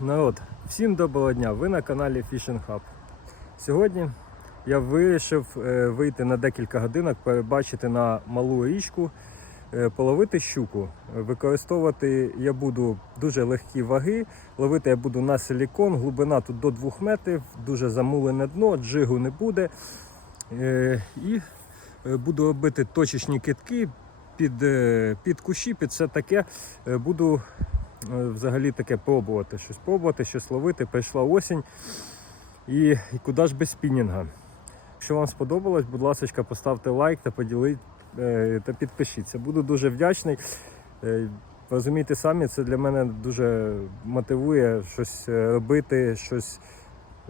Народ, всім доброго дня! Ви на каналі Fishing Hub. Сьогодні я вирішив е, вийти на декілька годинок, перебачити на малу річку, е, половити щуку. Використовувати я буду дуже легкі ваги. Ловити я буду на силікон, глибина тут до 2 метрів, дуже замулене дно, джигу не буде. Е, І буду робити точечні китки під, під кущі, під все таке. Буду взагалі таке пробувати, щось пробувати, щось ловити. Прийшла осінь. І, і куди ж без спінінга. Якщо вам сподобалось, будь ласка, поставте лайк та поділіть е, та підпишіться. Буду дуже вдячний. Е, Розумієте самі, це для мене дуже мотивує щось е, робити, щось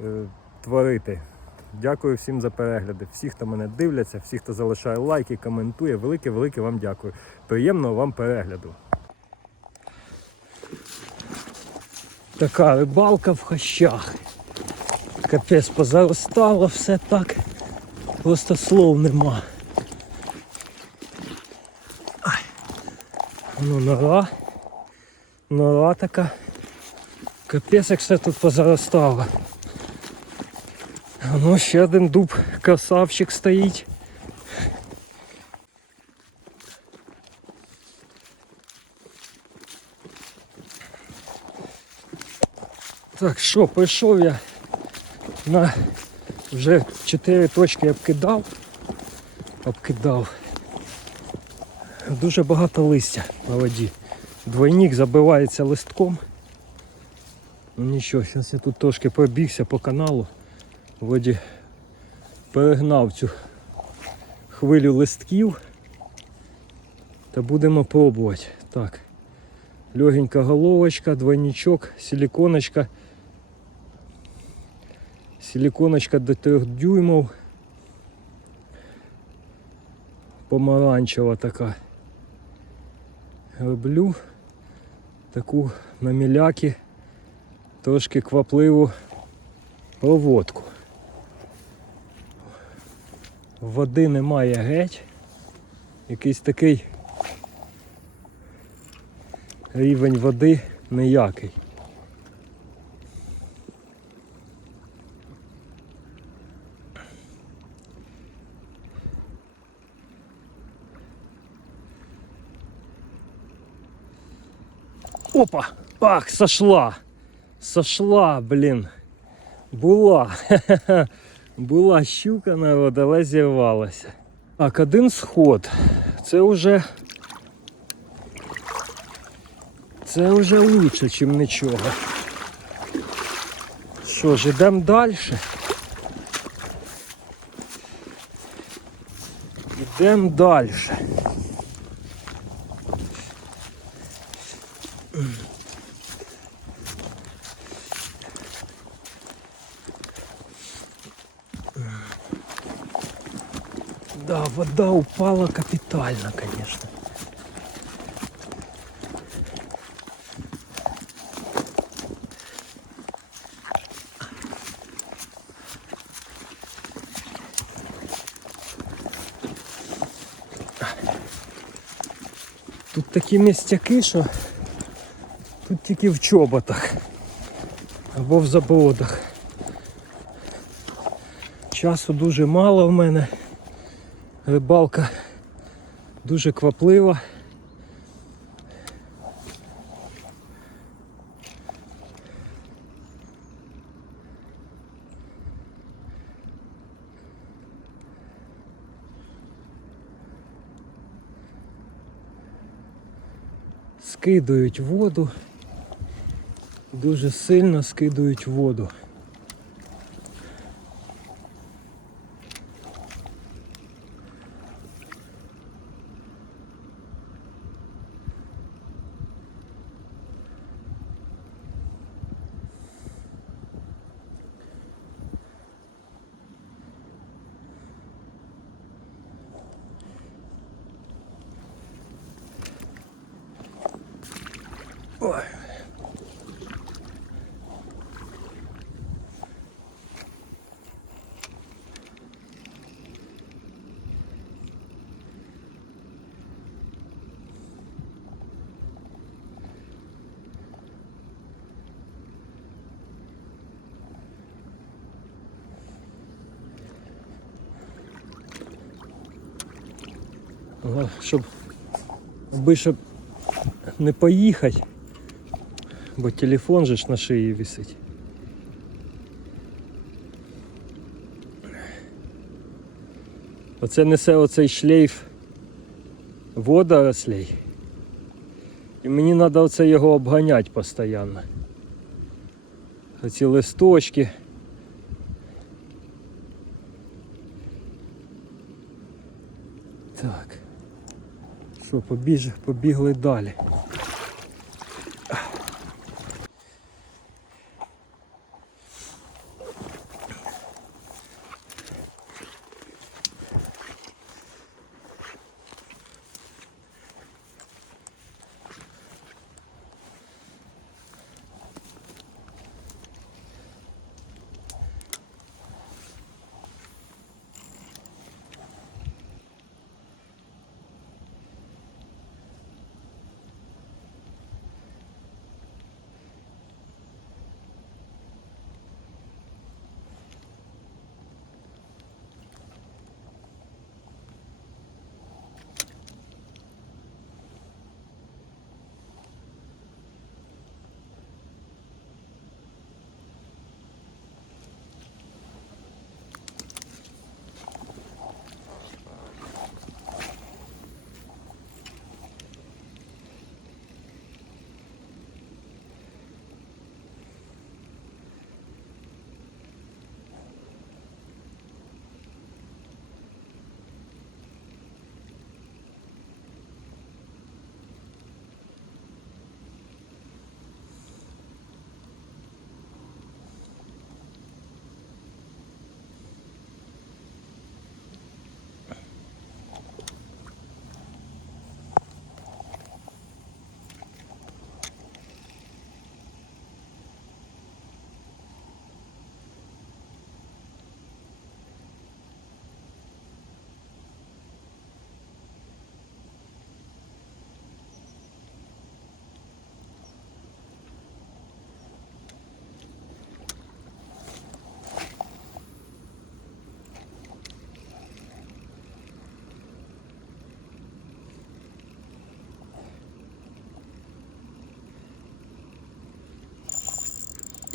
е, творити. Дякую всім за перегляди. Всі, хто мене дивляться, всі, хто залишає лайки, коментує. Велике, велике вам дякую. Приємного вам перегляду. Така рибалка в хащах. Капець позаростало все так. Просто слов нема. Ну, нора. Нора така. Капець, як все тут позаростало. Ну, ще один дуб красавчик стоїть. Так, що, прийшов я на вже 4 точки обкидав. Обкидав. Дуже багато листя на воді. Двойник забивається листком. Ну нічого, зараз я тут трошки пробігся по каналу. Вроді перегнав цю хвилю листків. Та будемо пробувати. Так. Легенька головочка, двойничок, силиконочка. Силиконочка до 3 дюймов. Помаранчева така. Роблю таку на міляки трошки квапливу проводку. Води немає геть. Якийсь такий рівень води ніякий. Опа! Ах, сошла! Сошла, блін. Була. Була щука народ, але зірвалася. Так, один сход. Це вже. Це вже лучше, ніж нічого. Що ж, ідемо далі. Ідемо далі. Да, вода упала капитально, конечно. Тут такі містяки, що тут тільки в чоботах або в забодах. Часу дуже мало в мене. Рибалка дуже кваплива. Скидують воду, дуже сильно скидують воду. Ой. Щоб аби щоб не поїхати бо телефон же ж на шиї висить. Оце несе оцей шлейф водорослей. І мені треба оце його обганяти постійно. Оці листочки. Так. Що, побіж, побігли далі.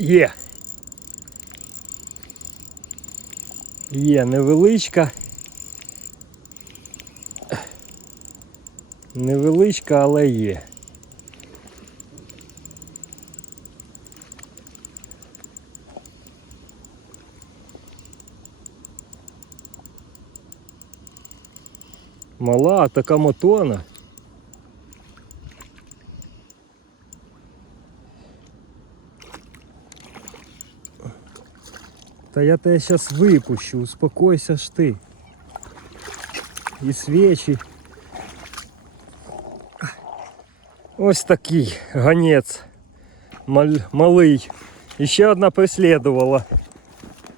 Є. Є невеличка. Невеличка, але є. Мала, така мотона. Та я тебе сейчас выпущу, успокойся ж ти. І свічі. Ось такий ганець. Мал, малий. І ще одна преслідувала.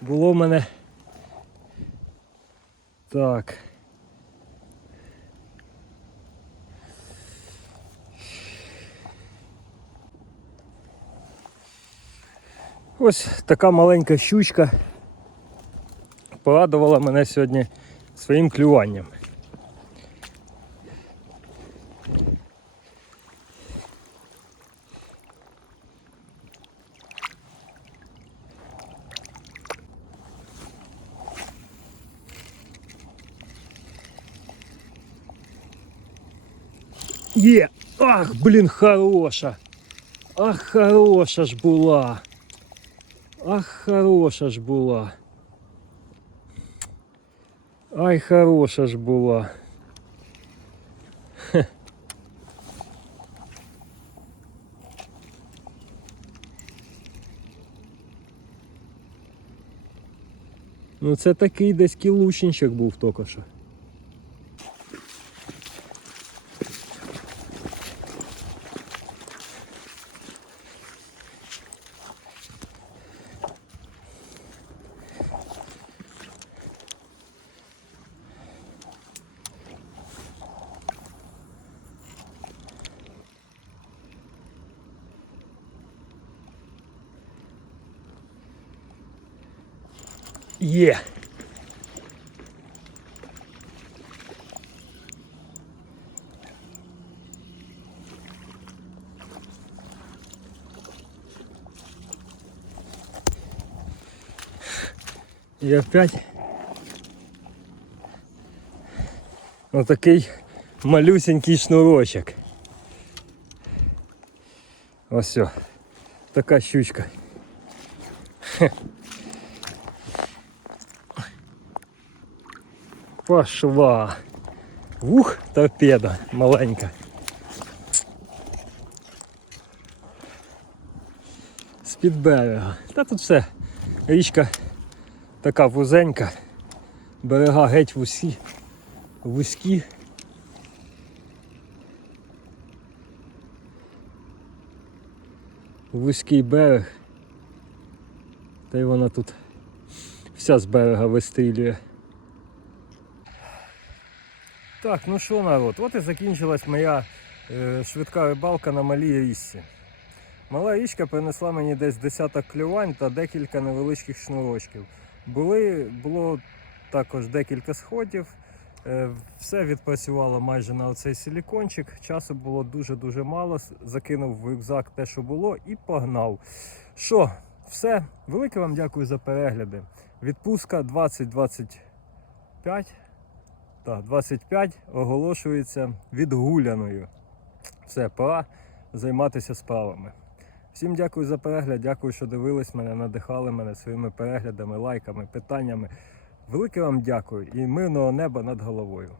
Було в мене. Так. Ось така маленька щучка порадувала мене сьогодні своїм клюванням. Є! Ах, блін, хороша! Ах, хороша ж була! Ах, хороша ж була. Ай, хороша ж була. Ну це такий десь кілущенчик був тільки що. Є. І опять Вот такой малюсенький шнурочек. Вот все, такая щучка. Хе. Пошла. Ух, торпеда маленька. З-під берега. Та тут все. Річка така вузенька. Берега геть вузькі. Вузькі. Вузький берег. Та й вона тут вся з берега вистрілює. Так, ну що народ, от і закінчилась моя е, швидка рибалка на малій річці. Мала річка принесла мені десь десяток клювань та декілька невеличких шнурочків. Були, було також декілька сходів. Е, Все відпрацювало майже на оцей силікончик. Часу було дуже-дуже мало. Закинув в рюкзак те, що було, і погнав. Що, все. Велике вам дякую за перегляди. Відпустка 2025. Так, 25 оголошується відгуляною. Все, пора займатися справами. Всім дякую за перегляд, дякую, що дивились мене, надихали мене своїми переглядами, лайками, питаннями. Велике вам дякую і мирного неба над головою.